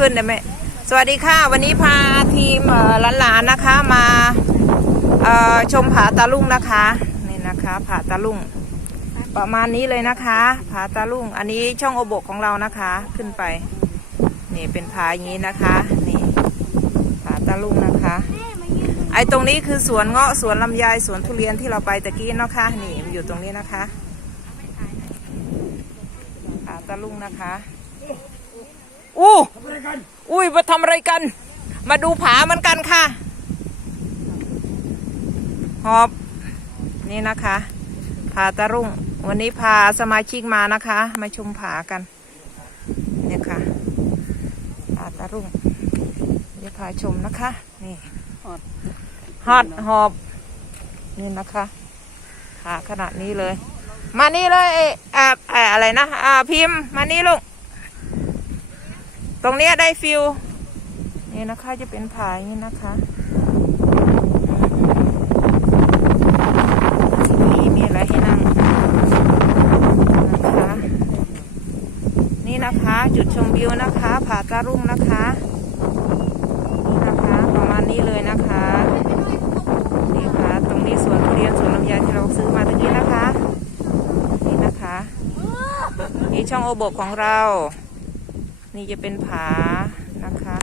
ขึ้นได้ไหมสวัสดีค่ะ วันนี้พาทีมหลานๆนะคะมาชมผาตาลุ่งนะคะนี่นะคะผาตาลุ่ง ประมาณนี้เลยนะคะผาตาลุ่ง อันนี้ช่องโอบกของเรานะคะขึ้นไป นี่เป็นผาอย่างนี้นะคะนี่ผาตาลุ่งนะคะ ไอตรงนี้คือสวนเงาะสวนลำไยสวนทุเรียนที่เราไปตะกี้เนาะคะนี่อยู่ตรงนี้นะคะผาตาลุ่งนะคะ อุ้ยมาทำอะไรกัน มาดูผาเหมือนกันค่ะ หอบ นี่นะคะผาตารุ่ง วันนี้พาสมาชิกมานะคะ มาชมผากัน เนี่ยค่ะผาตารุ่งเดี๋ยวพาชมนะคะ นี่ฮอตหอบนี่นะคะขาขนาดนี้เลย มานี่เลยเออ่าอ่าอะไรนะอ่าพิมพ์มานี่ลูก ตรงเนี้ยได้ฟิลนี่นะคะจะเป็นผาอย่างนี้นะคะนี่มีอะไรให้นั่งนะคะ นี่นะคะ จุดชมวิวนะคะผาการุ่งนะคะนี่นะคะประมาณนี้เลยนะคะนี่ค่ะตรงนี้สวนทุเรียนสวนลำไยที่เราซื้อมาตะกี้นะคะ นี่นะคะนี่ช่องโอบกของเรา นี่จะเป็นผานะคะ